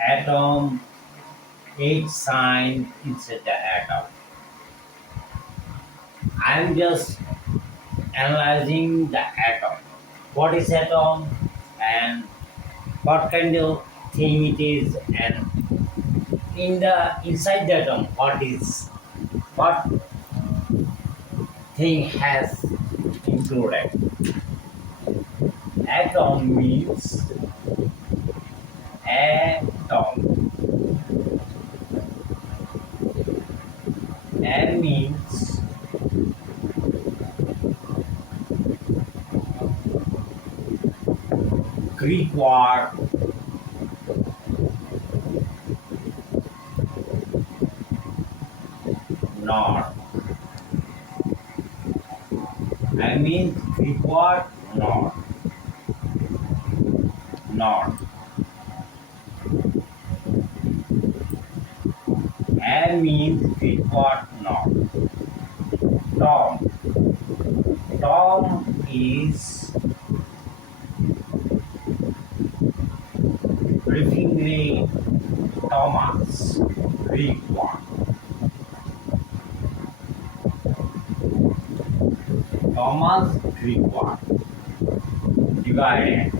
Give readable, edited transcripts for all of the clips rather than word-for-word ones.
atom, each sign inside the atom. I'm just analyzing the atom. What is atom and what kind of thing it is, and in the inside the atom what thing has included. Atom means atom. A means Greek word not. I mean Greek word not. Not. A means Greek word not. Tom. Tom is briefly Thomas. Greek word. Thomas Greek word. Divided.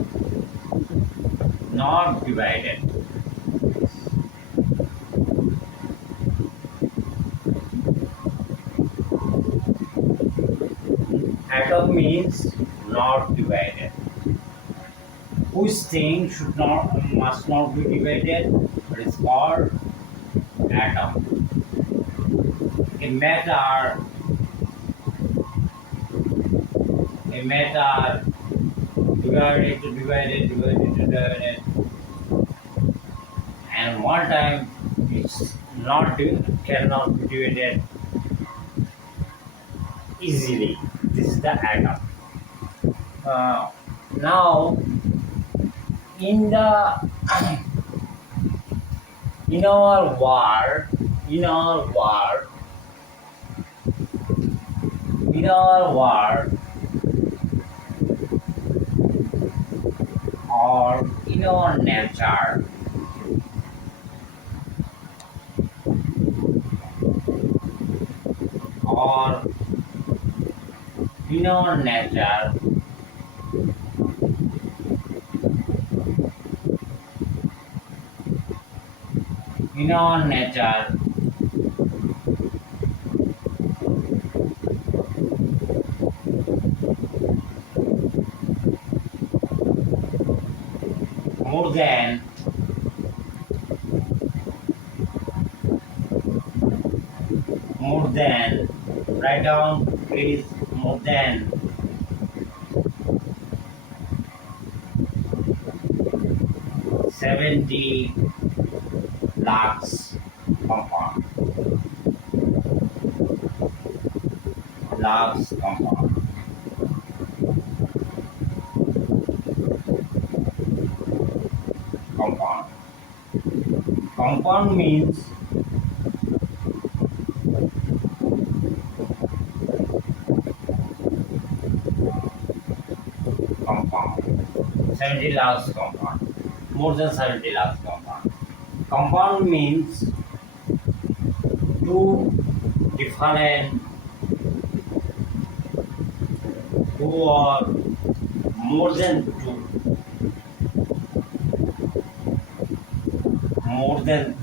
Not divided. Atom means not divided. Which thing must not be divided? It is called atom. A matter divided, and one time it's cannot be divided easily. This is the atom. Now, in the in our world, in our world, in our world, or in our nature, or in our nature, in our nature, more than write down please, more than 70 lakhs compound. Lakhs compound. Compound. Compound means compound. 70 lakhs compound. More than 70 lakhs compound. Compound means two different, two or more than two, more than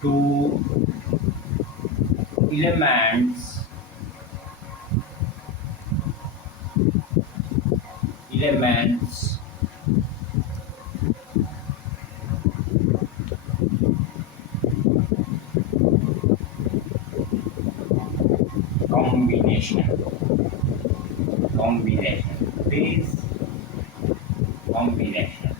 two elements combination. Please, combination.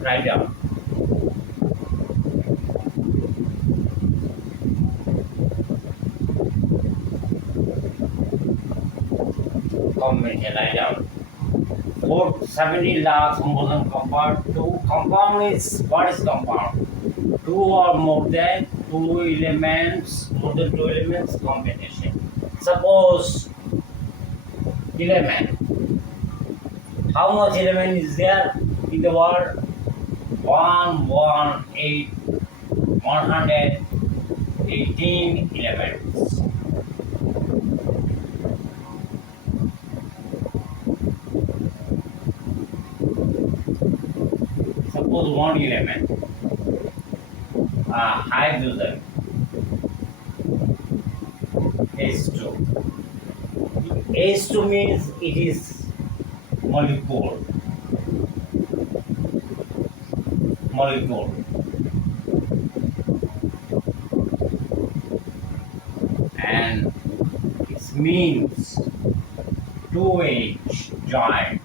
Write down. Combination. Write down. Fourth 70 lakhs more than compound. Two compound is what is compound? Two or more than two elements, more than two elements combination. Suppose element. How much element is there in the world? 118, 118 elements. Suppose one element, hydrogen, H2. H2 means it is molecule, molecule, and it means 2H joint,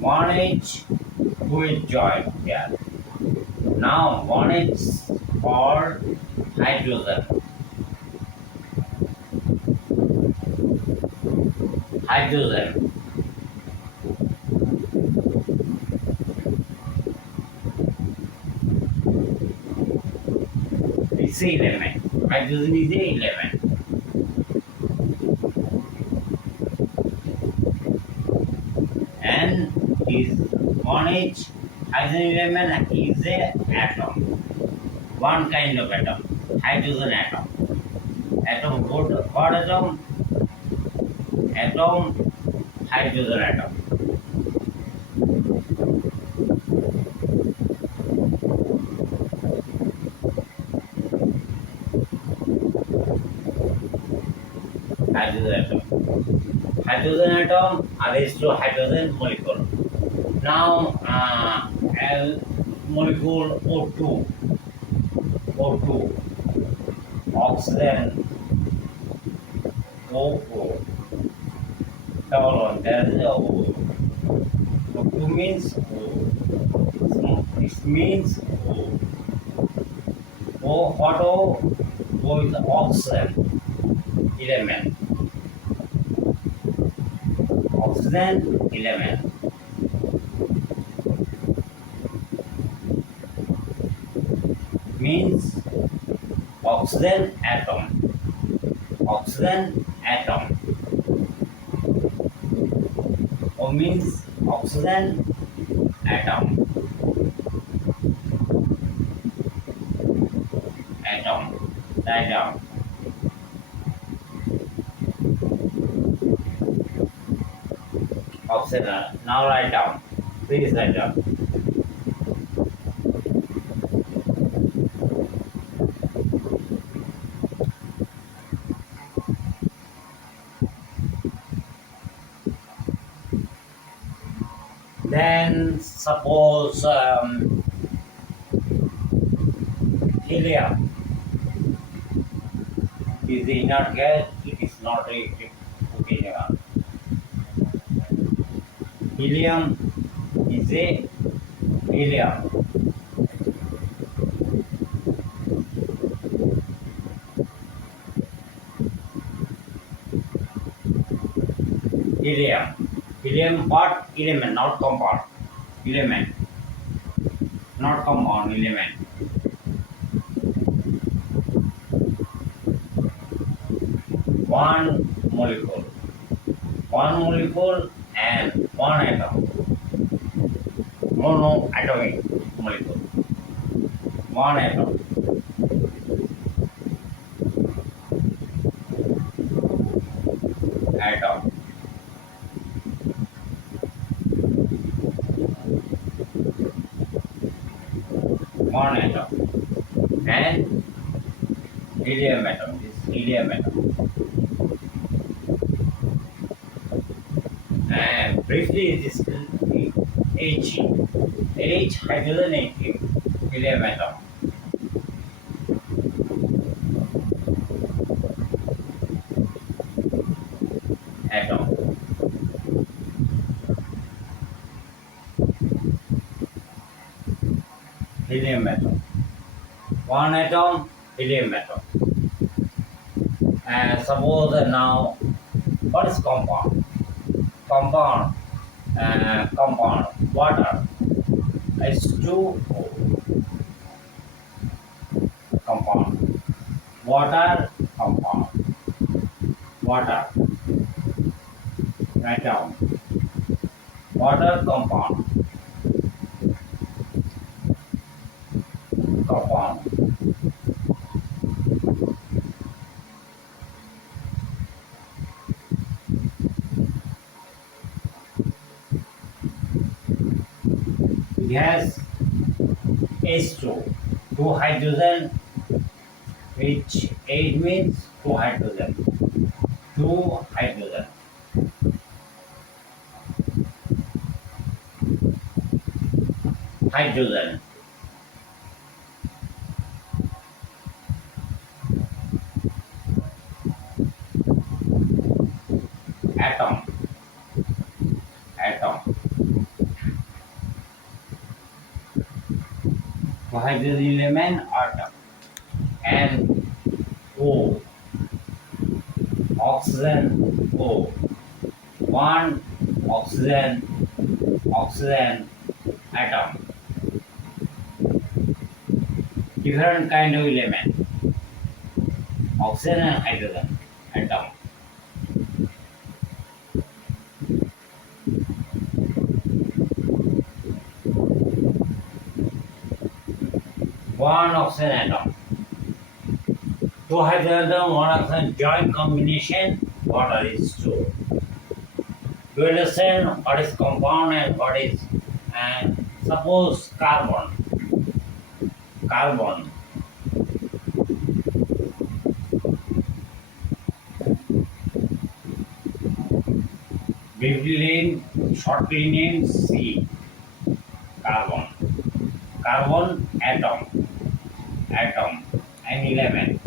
1H, 2H joint. Yeah. Now 1H called hydrogen. Hydrogen. It's an element. Hydrogen is an element. And is 1H hydrogen element is a atom. One kind of atom. Hydrogen atom. Atom what atom? Atom, hydrogen atom. Hydrogen atom. Hydrogen atom arrays to hydrogen molecule. Now, molecule O2, O2, oxygen, O4, double one, there is a O. O2 means O. It means O. O, what O? O is oxygen element. Oxygen element. Means oxygen atom. Oxygen atom. O means oxygen atom. Atom. Write down. Oxygen. Now write down. Please write down. Then suppose helium is the inert gas, it is not reactive to helium. Helium is a helium. Helium. Helium what? Element, not compound. Element. Not compound, element. One molecule. One molecule and one atom. Monoatomic molecule. One atom. Atom. One atom. And helium atom. This helium atom. And briefly this H. H hydrogen H helium atom. Atom. Helium atom. One atom, helium atom. And suppose now What is compound? Compound, compound, water, H2O, compound, water, compound, water, write down, water, compound, compound. It has H2, two hydrogen, which 8 means two hydrogen, two hydrogen, hydrogen, atom, atom, two hydrogen element, atom, and O, oxygen, O, one oxygen, oxygen, atom, different kind of element, oxygen and hydrogen, atom. One oxygen atom, two hydrogen, one oxygen joint combination, water is two. Do you understand what is compound and what is, and suppose carbon, carbon, briefly named, shortly named C, carbon, carbon atom, atom, and element,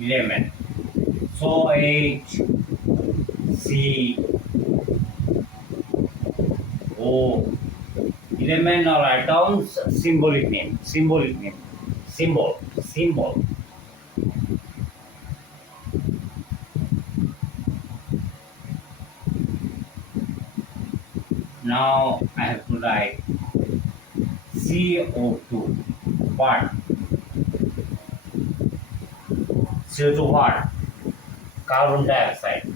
element. So H, C, O, element or atoms, symbolic name, symbolic name, symbol, symbol. Now I have to write CO2. What? CO2 what? Carbon dioxide.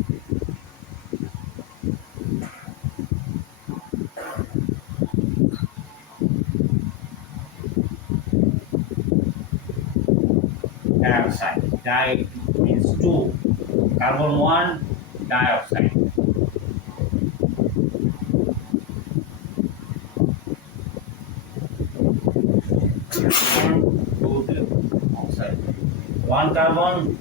Dioxide. Di means two. Carbon one, dioxide. One, two, oxide. One carbon,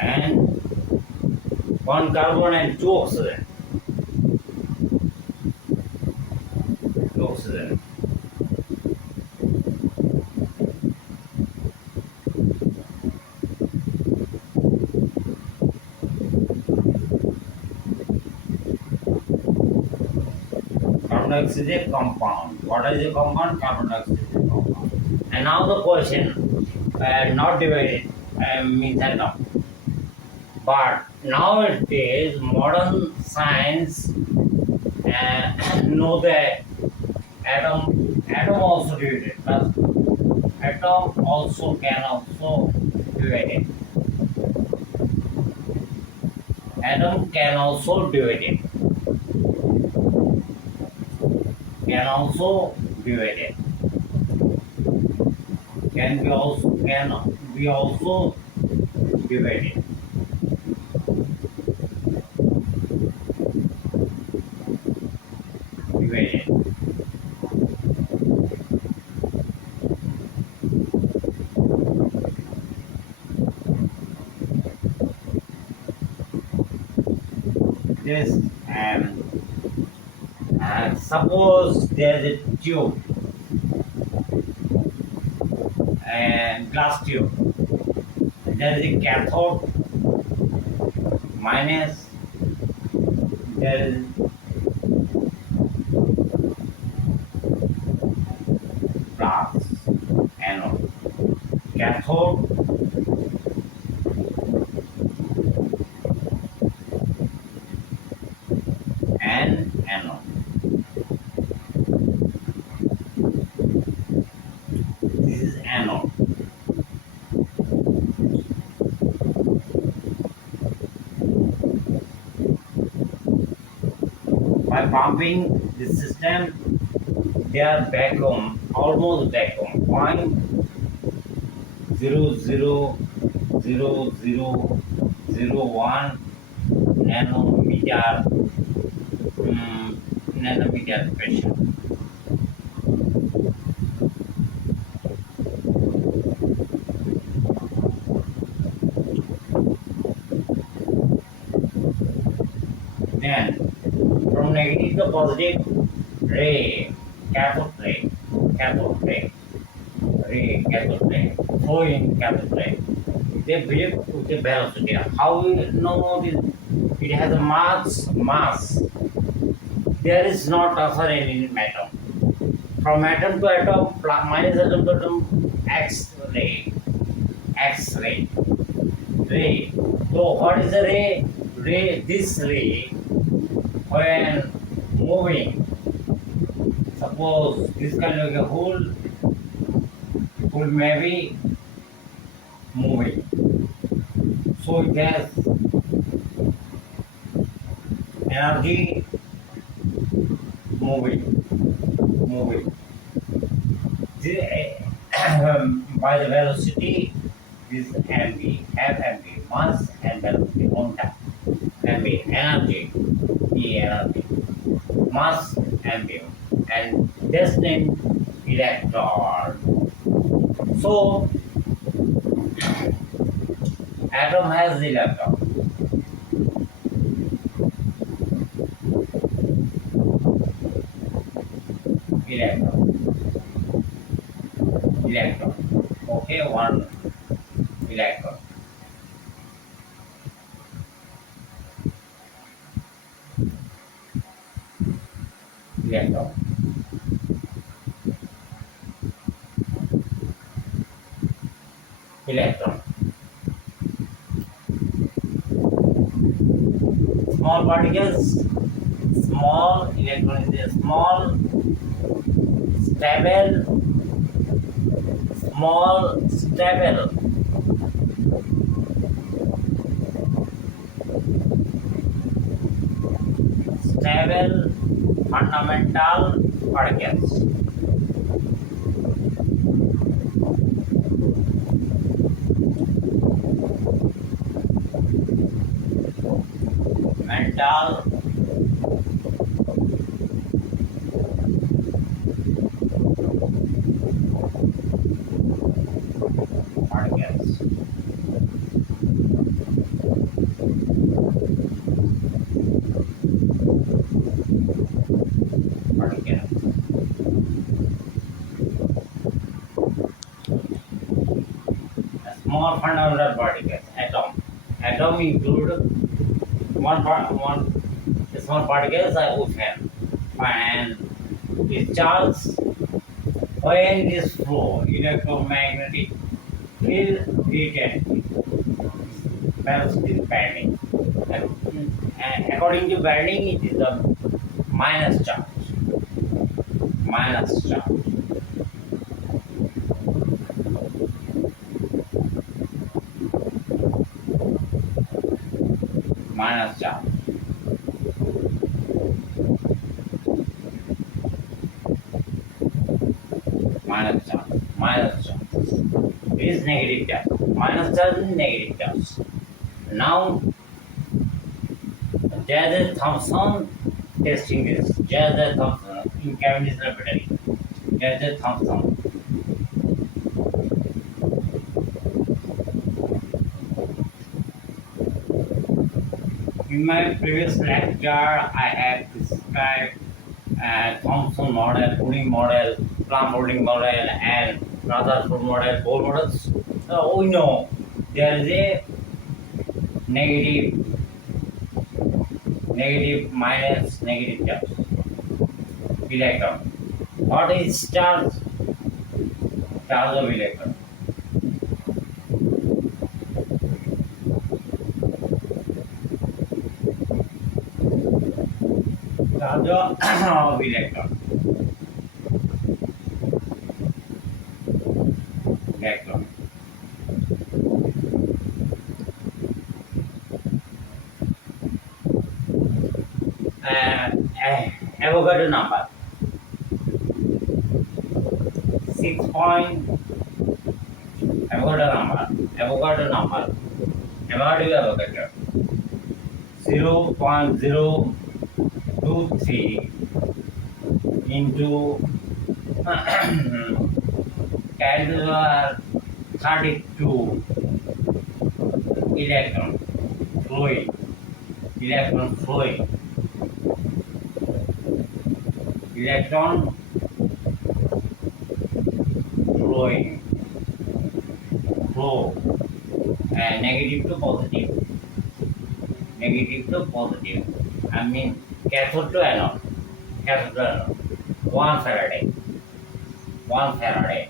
and one carbon and two oxygen. Two oxygen. Carbon dioxide is a compound. What is a compound? Carbon dioxide is a compound. And now the question, not divided, means atom. But nowadays, modern science know that atom also divided. But atom also can also divided. Atom can also divided. Can also divided. Can be also divided. Divided. This suppose there is a tube and glass tube. There is a cathode minus, there is plus, anode. Cathode, and anode. This is anode. By pumping the system, they are vacuum, almost vacuum, 0.00001 nanometer, nanometer pressure. Then, from negative to positive, ray, cathode ray, cathode ray, cathode ray, flow in cathode ray. They behave with the velocity. How we know this? It has a mass. There is no transfer in atom. From atom to atom, minus atom to atom, X-ray, ray. So what is the ray? This ray, when moving, suppose this kind of a hole may be moving. So it has energy moving. By the velocity is mv, mass and velocity on time. mv, energy, energy, mass mv, and this name electron. So atom has electron. Electron. Okay, one electron. Electron. Electron. Small particles. Small electron is a small, stable, fundamental particles. Mental particles. Small fundamental particles, atom. Atom include one small particles are ocean, and its charge when this flow electromagnetic field weakened, velocity is bending, and according to bending it is a minus charge. Minus charge. Minus charge. Minus charge. Minus charge. It is negative charge. Minus charge is negative charge. Now, Jazz Thompson testing this. Jazz Thompson in Cavendish Laboratory. Jazz Thompson. In my previous lecture, I have described Thomson model, Pooling model, Plum molding model, and Rutherford model, Bohr models. So we know there is a negative negative minus negative charge. Electron. What is charge? Charge of electron. Charge of electron. Electron. Avogadro number 6 point. Avogadro 0.023 into 10 to the 32 electron flowing. Electron flowing. Electron flowing. Flow. And negative to positive. Negative to positive. I mean cathode to anode. Cathode to anode. 1 Faraday. 1 Faraday.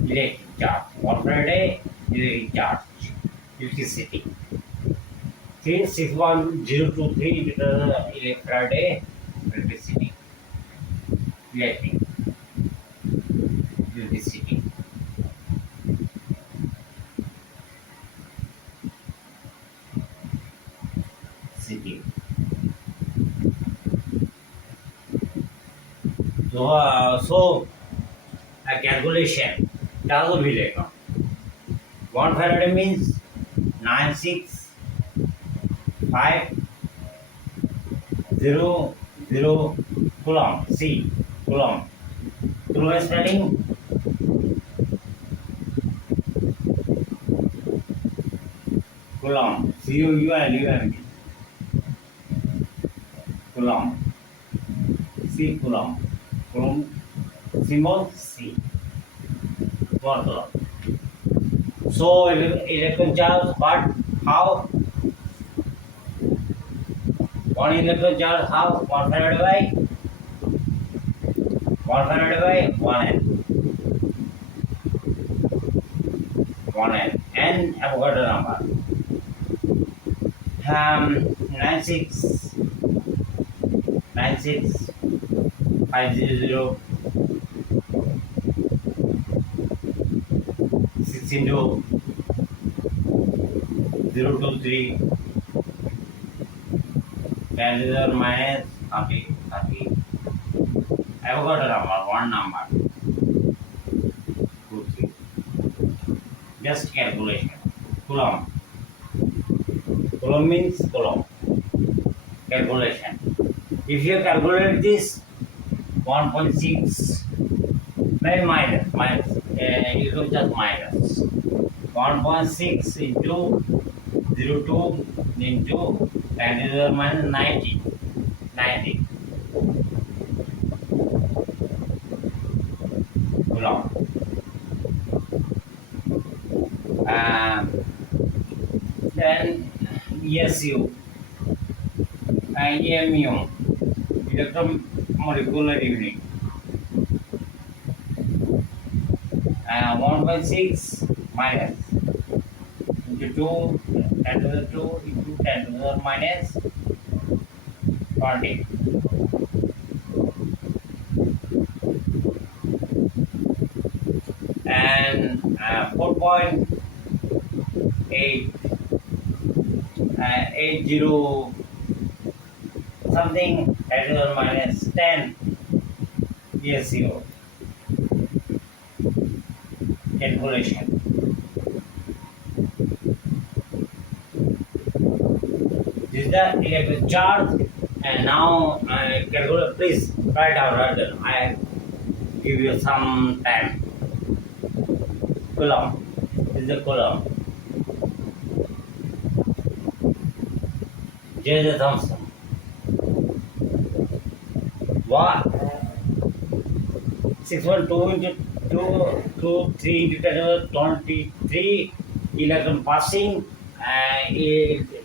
Electric charge. 1 Faraday electric charge. Electricity. 361,023 Faraday electricity. Electric. Electricity. City. So a calculation. Charge of electron. 1 Faraday means 96500 Coulomb. C. Coulomb. Coulomb spelling Coulomb. Coulomb. Coulomb. C. Coulomb. Coulomb. Symbol C. For Coulomb. So electron charge, but how? One electron charge how? 1 Faraday by 1 N. 1 N. N Avogadro number. 96500 6 into 023 10 to the minus 30. Avogadro number, one number. 2, 3. Just calculation. Coulomb. Coulomb means Coulomb. Calculation. If you calculate this 1.6, then minus. You do just minus. 1.6 into 02 into 10 to the minus 90. Coulomb. Then ESU, EMU, electromolecular unit. 1.6 minus into 2, 10 to the 2 into 10 to the minus 20. And 4.8 80 something 10 to the minus 10 ESU. Calculation. This is the electric charge, and now calculate. Please write down. I give you some time. Coulomb. This is the Coulomb. J is the Thomson. What? 612 into 3 into 10 to the 23 electron passing,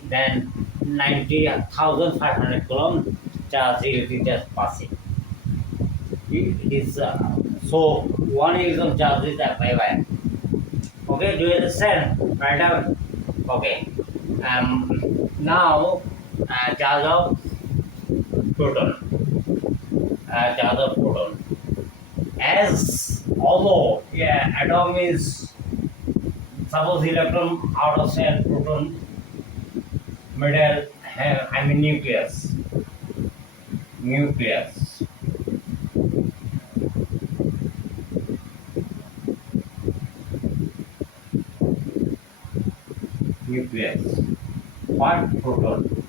then 90,500 coulomb charge electric charge passing. It is so 1 electron charge is a 5 ion. Okay, do you understand? Write down. Okay. Now charge of proton. Charge of proton. As although yeah, atom is suppose electron out of cell proton middle have I mean nucleus nucleus what proton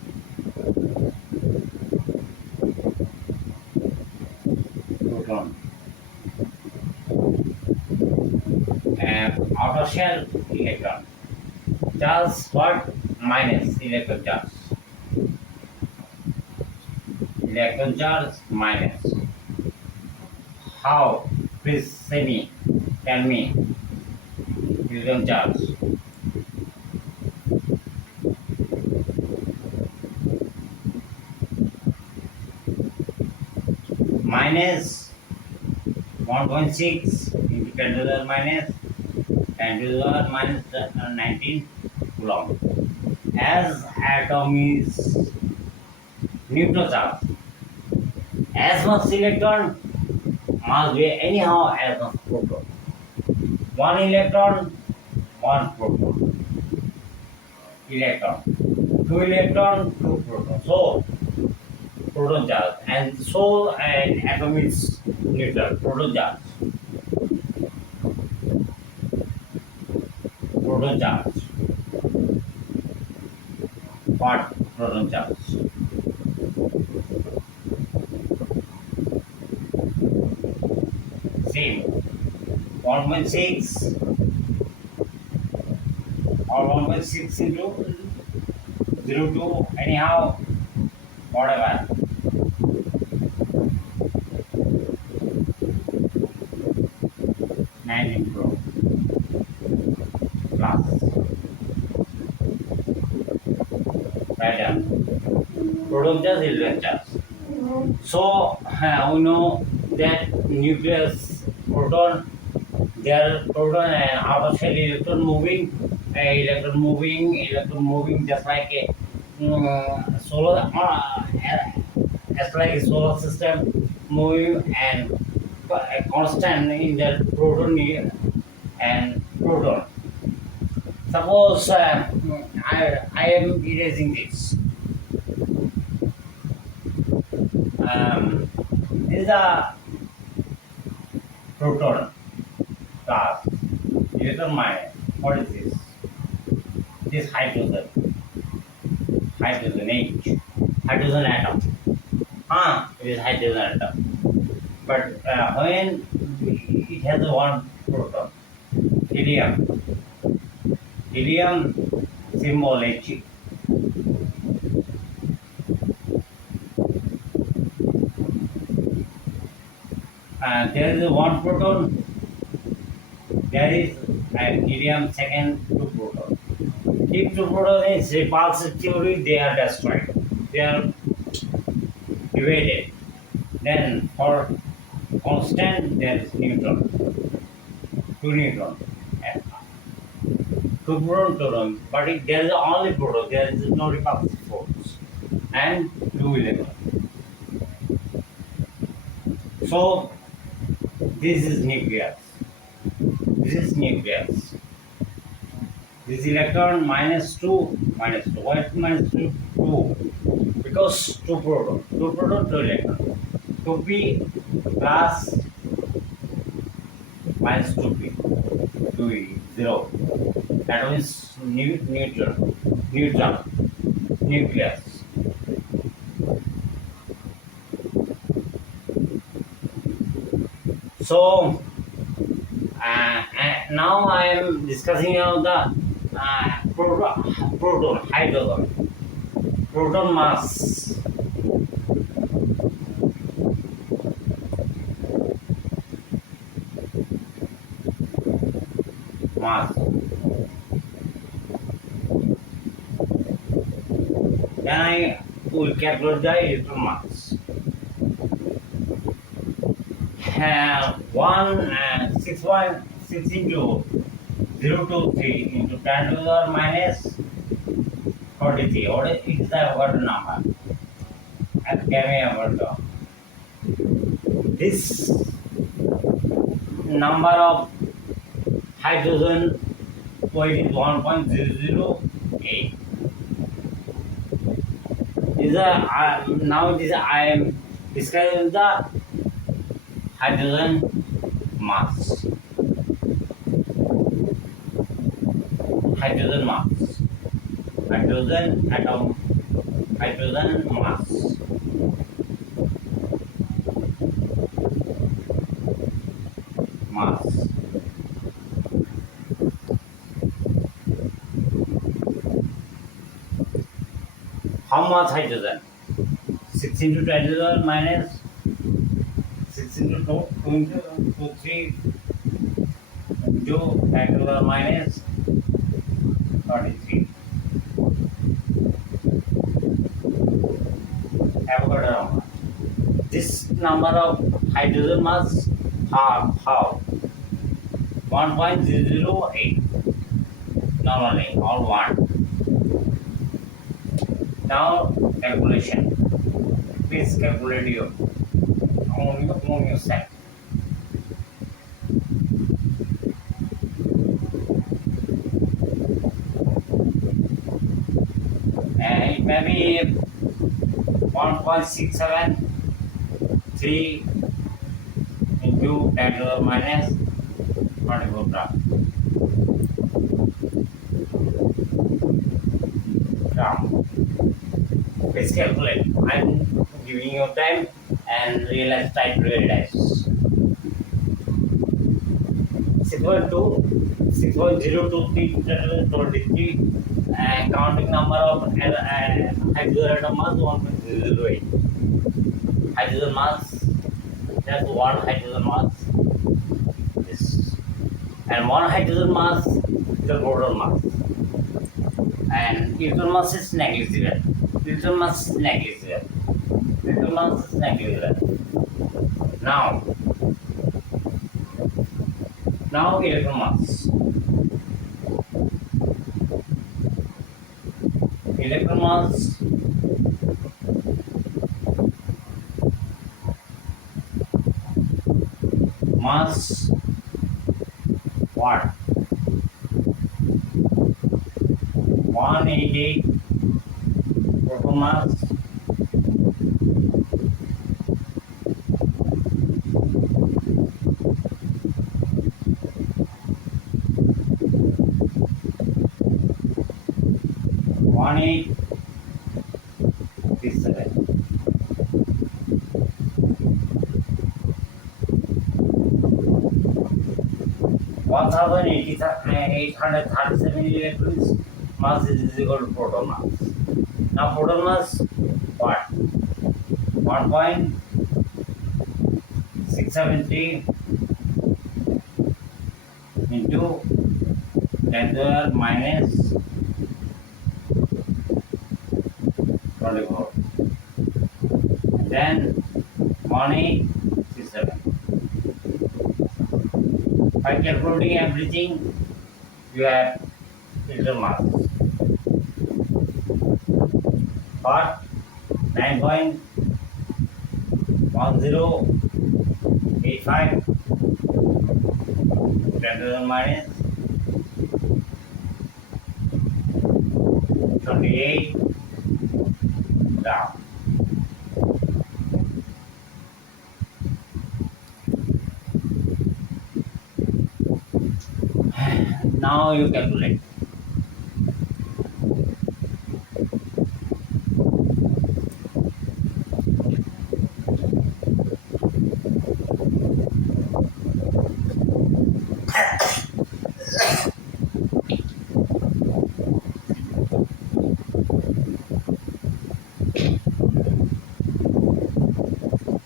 proton and outer shell electron charge what minus electron charge minus how please say me tell me electron charge minus 1.6 into 10 to the power minus 10 to the power minus 19 coulomb. As atom is neutral charge, as much electron must be anyhow as much proton. One electron, one proton. Electron. Two electron, two proton. So proton charge and so an atom is neutral. Proton charge. Proton charge. What proton charge? Same. 1.6 or 1.6 into 0.2 anyhow whatever. Pro plus right down proton charge electron charge. So we know that nucleus proton there proton and outer shell electron moving just like a solar as like a solar system moving and a constant in the proton and proton. Suppose I am erasing this. This is a proton class. Electron minus. What is this? This hydrogen. Hydrogen H. Hydrogen atom. It is hydrogen atom. But when it has one proton, helium. Helium symbol H. There is one proton. There is helium second two proton. If two proton is repulsive theory, they are destroyed. They are evaded. Then for constant there is neutron. Two neutron. Two proton, but if there is only proton, there is no repulsive force. And two electron. So this is nucleus. This is nucleus. This electron minus 2. Why minus 2? 2. Because 2 proton. 2 proton, 2 electron. 2p plus minus 2p. 2e, 0. That means neutron. Nucleus. So now I am discussing about the proton, hydrogen, proton mass. we'll calculate the electron mass. 6.6 into 023 into 10 to the power minus 43. What is the Avogadro number? And can we Avogadro? This number of hydrogen weight is 1.008. Now this I am describing the hydrogen mass. Hydrogen mass. Hydrogen atom. Hydrogen mass. Mass. How much hydrogen? 6 into 10 to the power minus 6 into 2 into 2 3 into 10 to the power minus 33. Avogadro number. This number of hydrogen mass how 1.008. Normally all 1. Now calculation. Please calculate your own yourself. And it may be 1.673 into 10 to the power minus 24 gram. Please calculate. I'm giving you time and realize try to realize. 6.023 counting number of hydrogen atom mass 1.008. Hydrogen mass, that's one hydrogen mass. This. And one hydrogen mass is the proton mass. And electron mass is negligible. Electron mass is negligible. Electron mass is negligible. Now electron mass. Electron mass mass what? 188 proton mass one eight this 1837 electrons mass is equal to proton mass. Now proton mass what? 1.673 into 10 to the power minus 24. Then 1867. By calculating everything, you have electron mass. But 9.1085 10 to the minus 28 down. Now you calculate.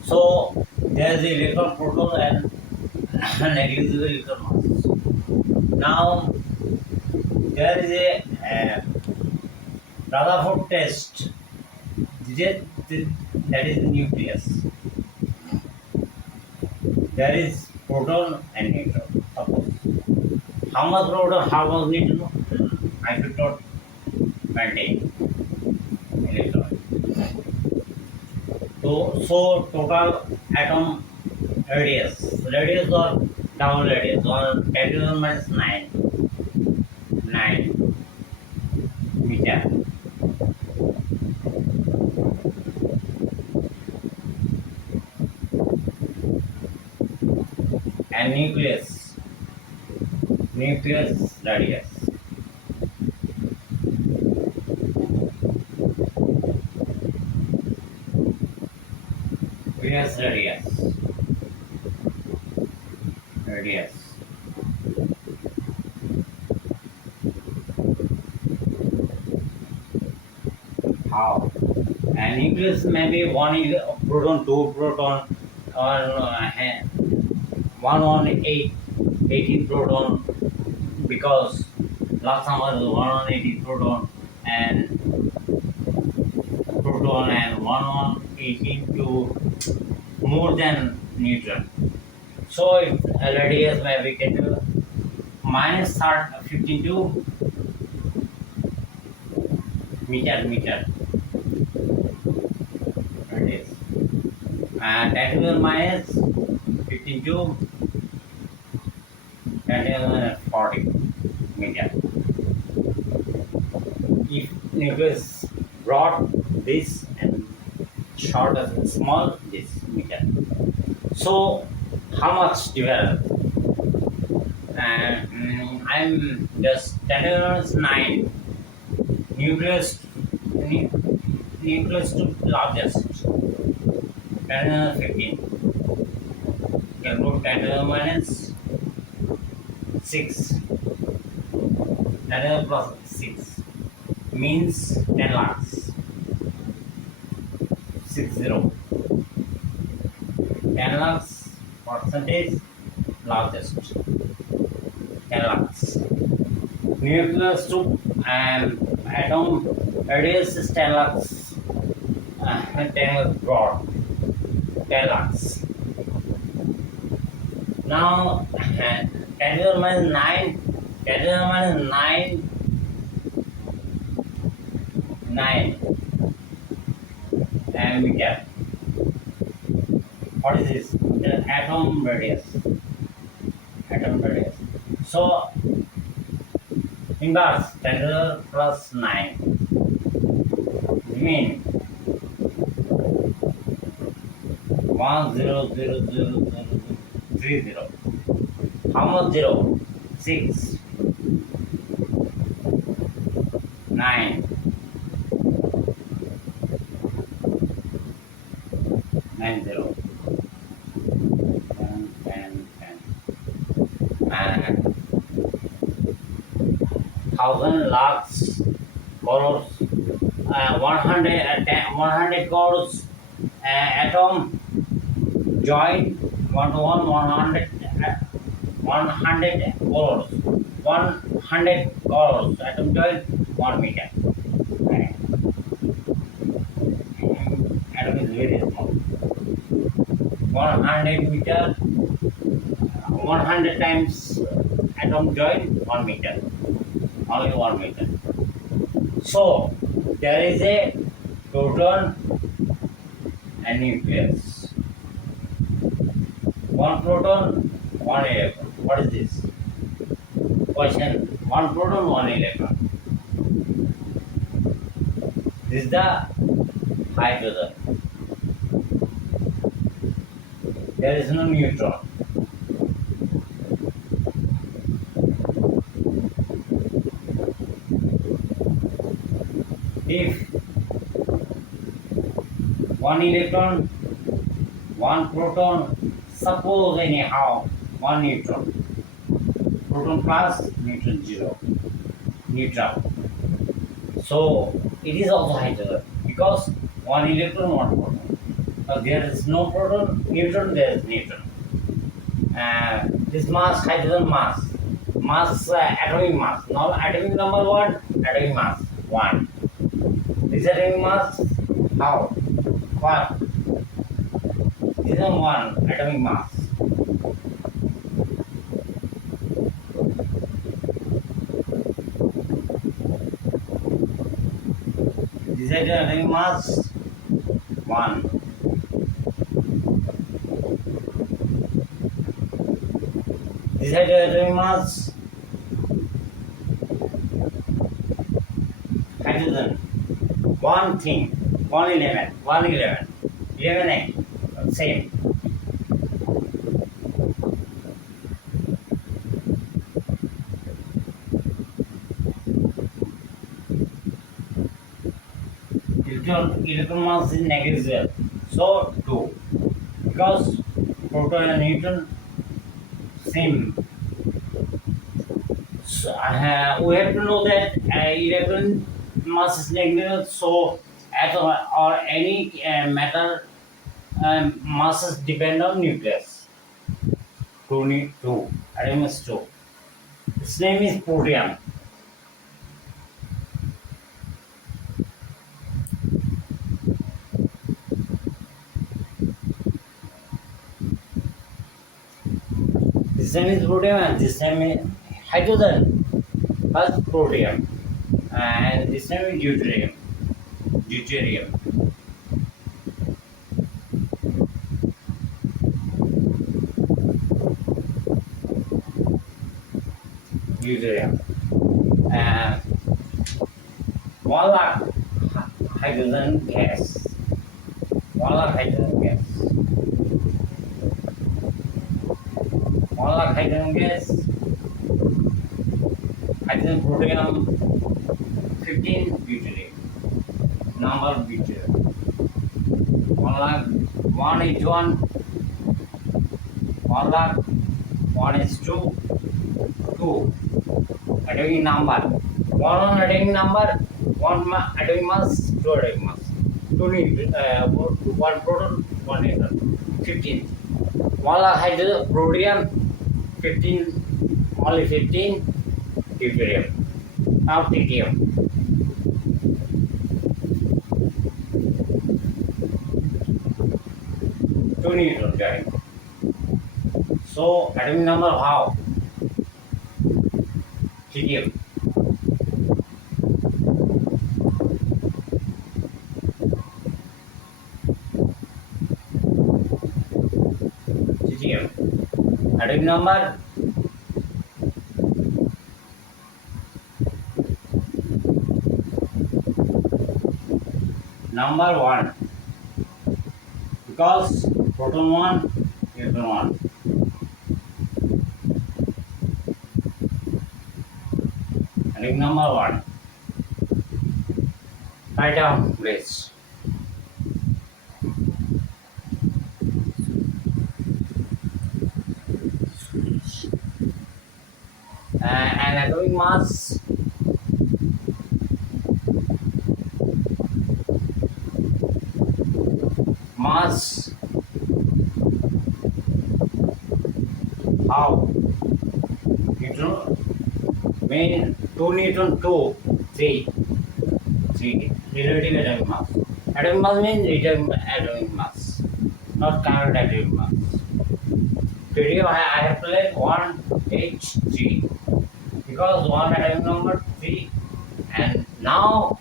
So there is the electron, proton, and negligible electron mass. Now there is a Rutherford test This is, that is nucleus. There is proton and neutron. Suppose how much proton, how much neutron? I should not maintain electron. So total atom radius or double radius or 10 to the minus 9 meter, and nucleus radius, radius. How? And nucleus may be proton, two proton, or one on 18 proton, because last summer was one on 18 proton and one on 18 to more than neutron. So if radius may be get to minus 52 meter radius, and 10 to the minus 52, 10 to the minus 40 meter. If nucleus broad this and short as small this meter. So how much developed? And I'm just 10 to the minus 9 nucleus nucleus to largest 10 to the 15. Can put 10 to the minus 6. 10 to the plus 6 means 10 lakhs. 60. 10 lakhs percentage largest. 10 lakhs. Nucleus to atom radius is 10 lakhs. 10 lakhs broad. 10 lakhs. Now 10 to the minus 9. 10 to the minus 9 meter. What is this? The atom radius. So inverse 10 to the plus 9 mean 1000030. How much 0? 6 9 90 10 and 1000 lakhs crores, 100 crores atom join 1 to 1 100 100 crores 100 crores atom join 1 meter. Atom is very small. 100 meter, 100 times atom join 1 meter, only 1 meter. So there is a proton and nucleus. One proton, one electron. What is this? Question: one proton, one electron. This is the hydrogen. There is no neutron. If one electron, one proton, suppose anyhow one neutron, proton plus neutron 0, neutral. So it is also hydrogen because one electron, one proton. There is no proton, neutron, there is neutron. This mass, hydrogen mass, atomic mass. Now atomic number 1, atomic mass 1. This atomic mass How? What? This is one atomic mass. This is atomic mass one. This is atomic mass hydrogen. One thing. One element. One element. 11 same. Electron mass is negligible. So 2. Because proton and neutron same. So, we have to know that electron mass is negligible. So atom or any matter masses depend on nucleus. 2. Atom is 2. Its name is protein. This name is protein and this name is hydrogen. First protein and this name is deuterium. Deuterium. Deuterium. And 1 lakh hydrogen gas. 1 lakh hydrogen gas. 1 lakh hydrogen gas. Hydrogen protein 15 deuterium. Number deuterium. 1 lakh 1 is 1. 1 lakh 1 is 2. 2. Atomic number. 1 atomic number. 1 atomic mass. 2 atomic mass. 1 proton. 1 neutron. 15. 1 lakh hydrogen protein. 15. Only 15. Deuterium. Now tritium. Two neutron join. So atomic number how? Tritium. Tritium. Atomic number number 1 because proton 1 neutron 1. Atomic number 1. Write down please. And atomic mass how? Neutron mean 2 neutron 2 3 relative atomic mass. Atomic mass means atomic mass, not current atomic mass. Today I have played 1 H3 because 1 atomic number 3 and now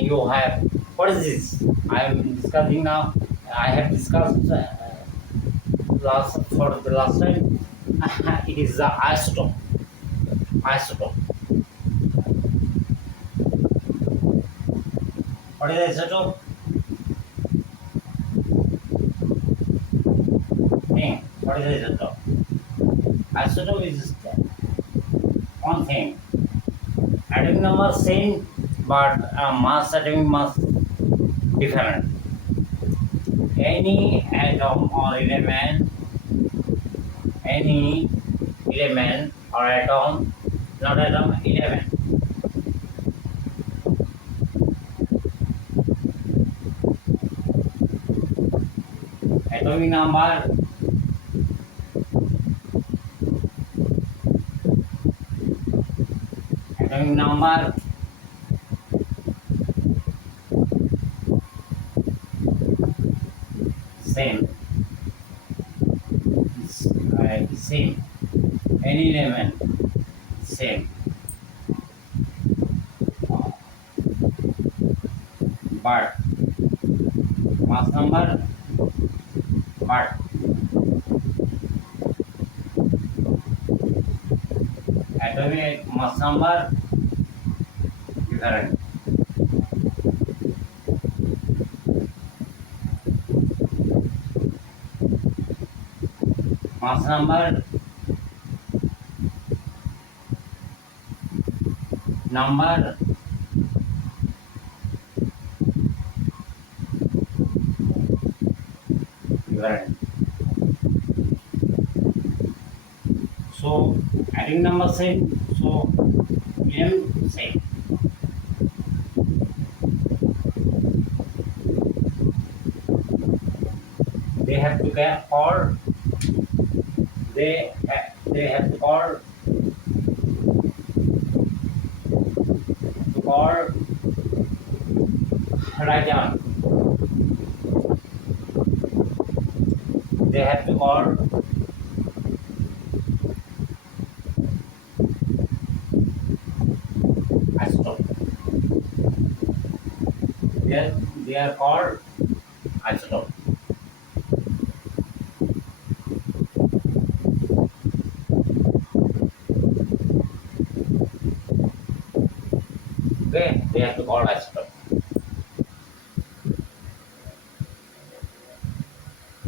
you have what is this? I am discussing now. I have discussed for the last time. It is the isotope. What is isotope? What is isotope? Isotope is one thing. Atomic number same, but atomic mass different. Any atom or element, or atom, not atom, element. Atomic number same. Any element, same. But mass number, but atomic mass number different. Mass number different. So adding number same. So m same. They have to get or they have to call write down. They have to call isotope. They are called isotope. Okay, they have to call isotope.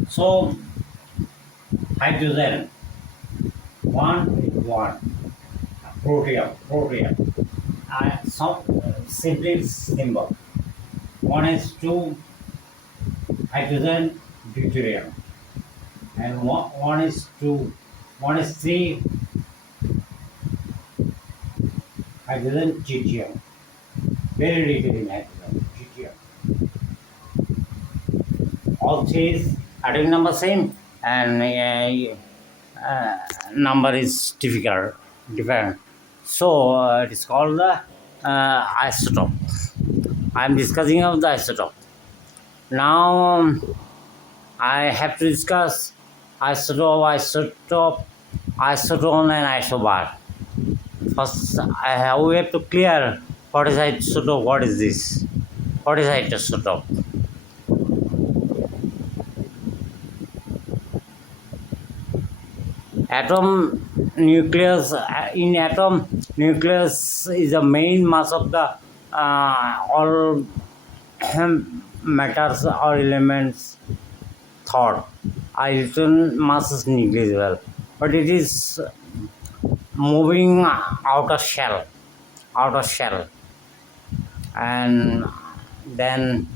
So hydrogen one proteum. Some simply symbol. One is two hydrogen deuterium, and one is two. One is three hydrogen tritium. Very little in hydrogen tritium. All three is atomic number same, and number is different. So it is called the isotope. I am discussing of the isotope. Now I have to discuss isotope, isotone, and isobar. First, we have to clear what is isotope. What is this? What is isotope? Atom nucleus. In atom nucleus is the main mass of the all matters or elements thought. Electron mass is negligible, but it is moving outer shell, and then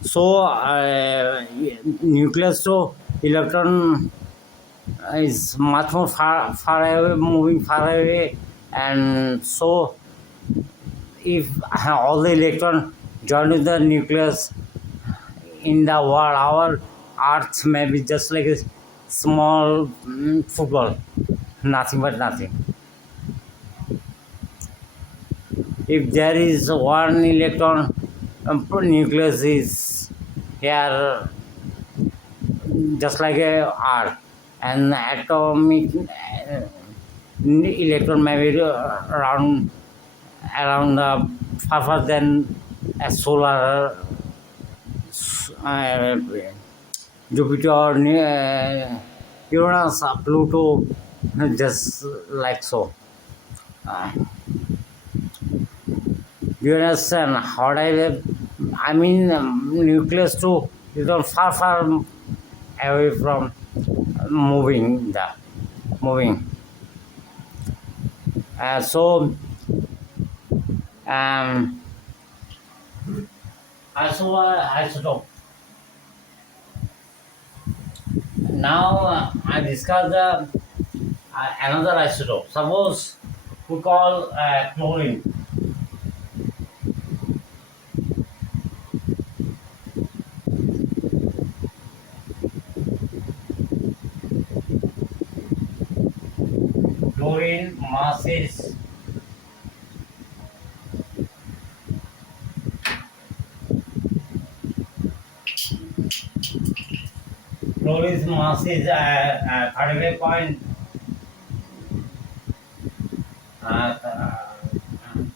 so nucleus to electron is much more far away, moving far away, and so if all the electron join with the nucleus in the world, our Earth may be just like a small football, nothing but nothing. If there is one electron, nucleus is here, just like a Earth, and atomic electron may be around the far than a solar Jupiter, Uranus, Pluto, just like so. Do you understand what I mean? Nucleus too is far away from moving. So isotope. Now I discuss the another isotope. Suppose we call chlorine. Chlorine mass is Chlorin's mass is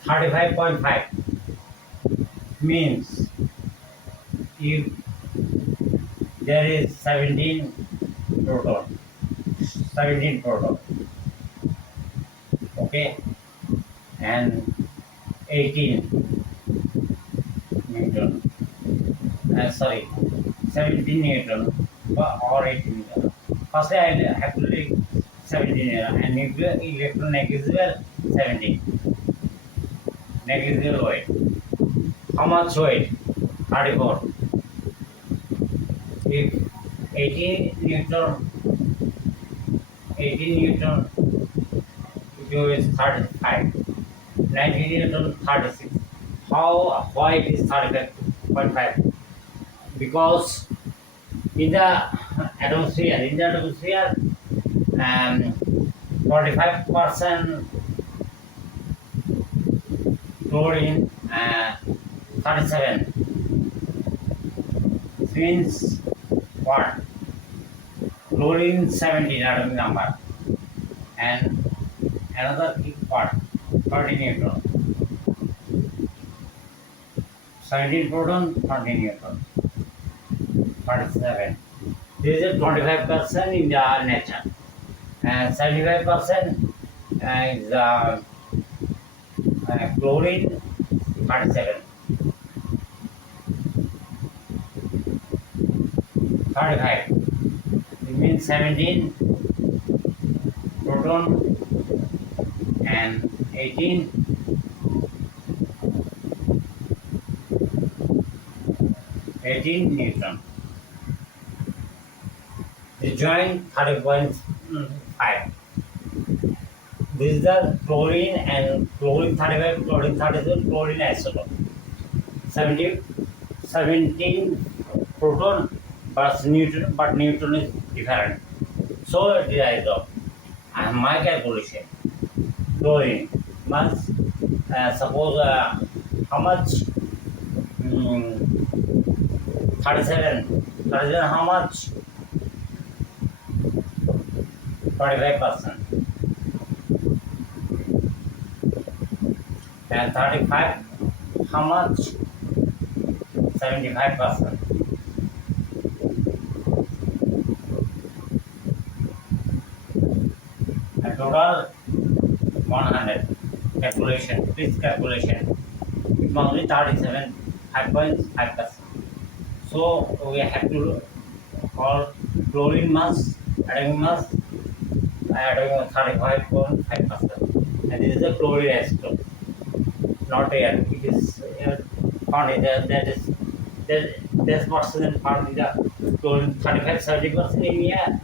35.5 means if there is 17 proton, okay, and 18 neutron, sorry, 17 neutron or 18 neutron. Firstly, I have to take 17 neutron and nuclear electron negligible 17 negligible weight. How much weight? 34. If 18 Newton is 35, 19 Newton 36. Why it is 35.5? Because in the atmosphere, 45% chlorine, 37 means what? Chlorine 17 atomic number and another part 30 neutron. 17 proton, 30 neutron, 37. This is 25% in the nature, and 75% is chlorine 37. 35. It means 17 proton and 18 neutron. The joint 30.5. This is the chlorine and chlorine 35, chlorine 37, chlorine isotope. 17 proton but neutron is different. So it is isotope. And my calculation, chlorine must suppose how much 37 how much 25% and 35 how much 75%. A total 100. Calculation, please calculation. It must be 37.5%. So we have to call chlorine mass, atomic mass, atomic 35.5%. And this is the chlorine isotope, not air. It is found in the this percent found in the chlorine 35-70% in air,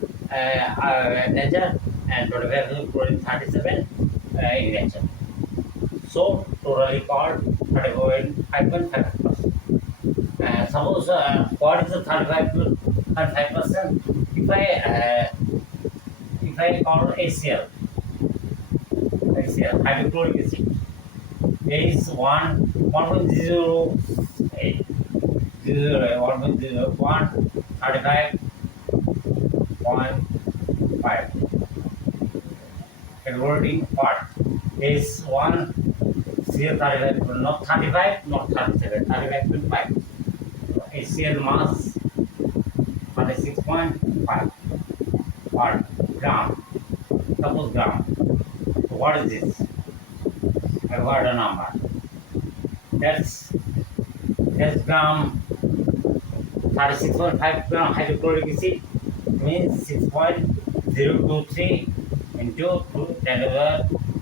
nature, and 25 chlorine 37 in nature. So totally called 35.5%. Suppose what is the 35%? If I call ACL, hydrochloric acid, there is 1.08, 35.5. Converting part is 1 CL35, not 35, not 37, 35.5. HCl mass 46.5 or gram. Suppose gram. So what is this? I got a number. That's gram. 36.5 gram hydrochloric acid means 6.023 into 10 to the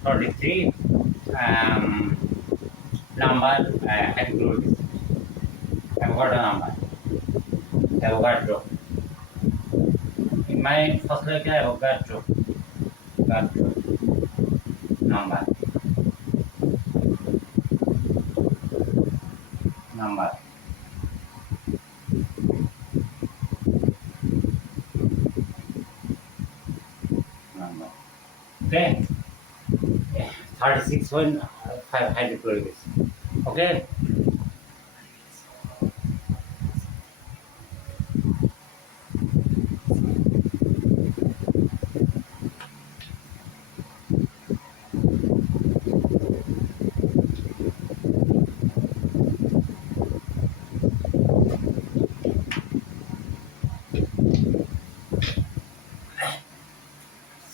33 number hydrochloric acid. I've got a number. Avogadro. In my first lecture, Avogadro. Number. Okay. 36.5 hydrochloric acid. Okay.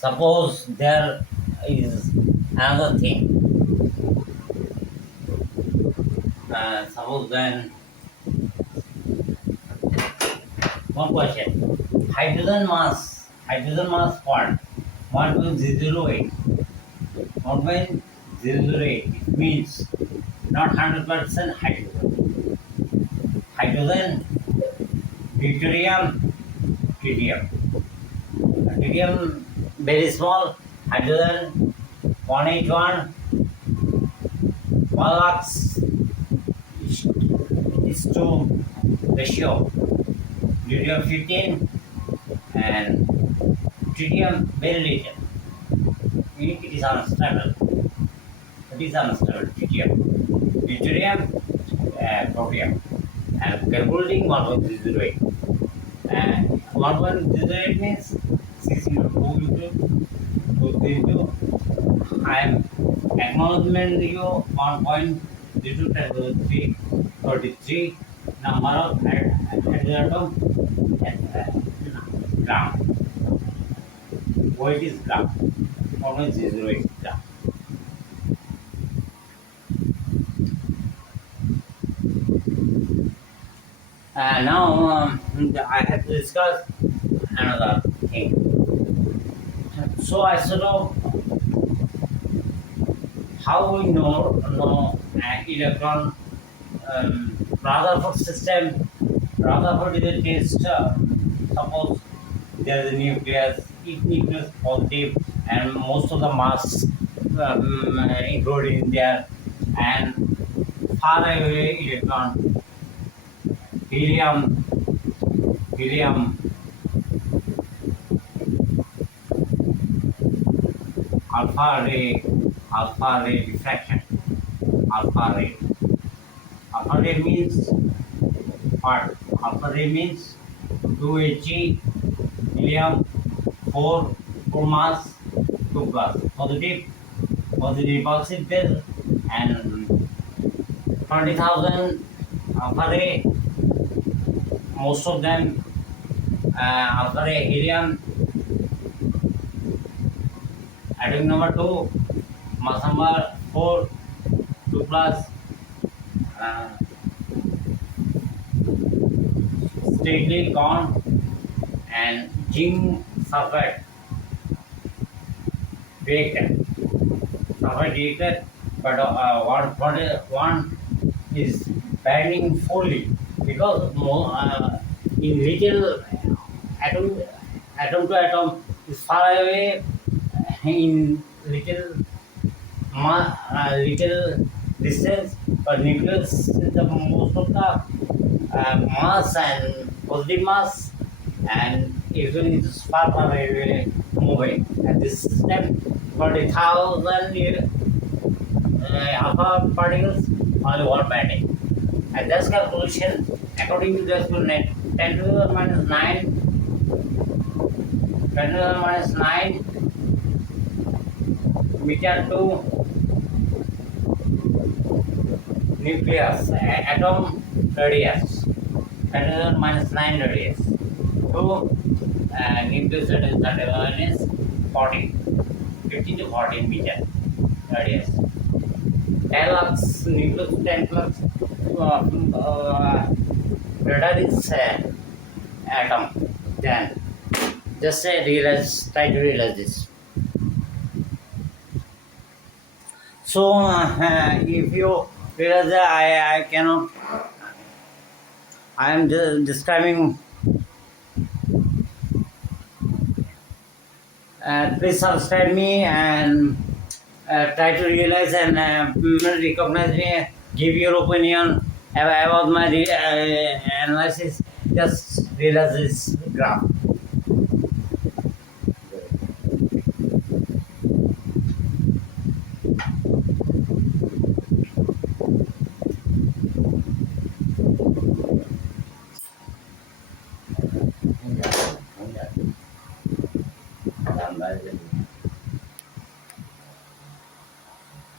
Suppose there is another thing. Suppose then one question. Hydrogen mass what? 1.008. 1.008. It means not 100% hydrogen. Hydrogen, deuterium, tritium. Tritium very small. Hydrogen 181. 1 lux is to ratio. Deuterium 15 and tritium very little. It is unstable. It is unstable. Tritium. Deuterium, protium. And carbonating 1.008. And 1.008 means 6 into 2 into 2 into I am acknowledgement you 1.02 10 to the 3 33 number of atom gram. Weight is gram. 1.008 gram. Now I have to discuss another thing. So I sort of how we know an electron Rutherford system. Rutherford is a test. Suppose there is a nucleus. If nucleus positive and most of the mass included in there, and far away electron, helium, helium, alpha ray diffraction, alpha ray. Alpha ray means what? Alpha ray means 2He, helium, 4 mass, 2 plus, positive positive there, and 20,000 alpha ray, most of them alpha ray helium, atomic number 2, mass number 4, 2 plus, uh, steadily gone, and zinc sulfide reactor. Sulfide reactor, but one is burning fully because in little atom to atom is far away in little distance, but nucleus is the most of the mass and positive mass, and usually it is far away moving. At this step, 40,000 alpha particles, only one bending. And this calculation, according to this net, 10 to the minus 9, 10 to the minus 9 meter to nucleus, atom radius, 10 to the minus 9 radius. To nucleus radius is 40, 15 to 14 meter radius. 10 lux, nucleus 10 lux, radar is atom. Then just try to realize this. So if you realize that I cannot, I am just describing. Please subscribe me and try to realize and recognize me. Give your opinion about my analysis. Just realize this graph.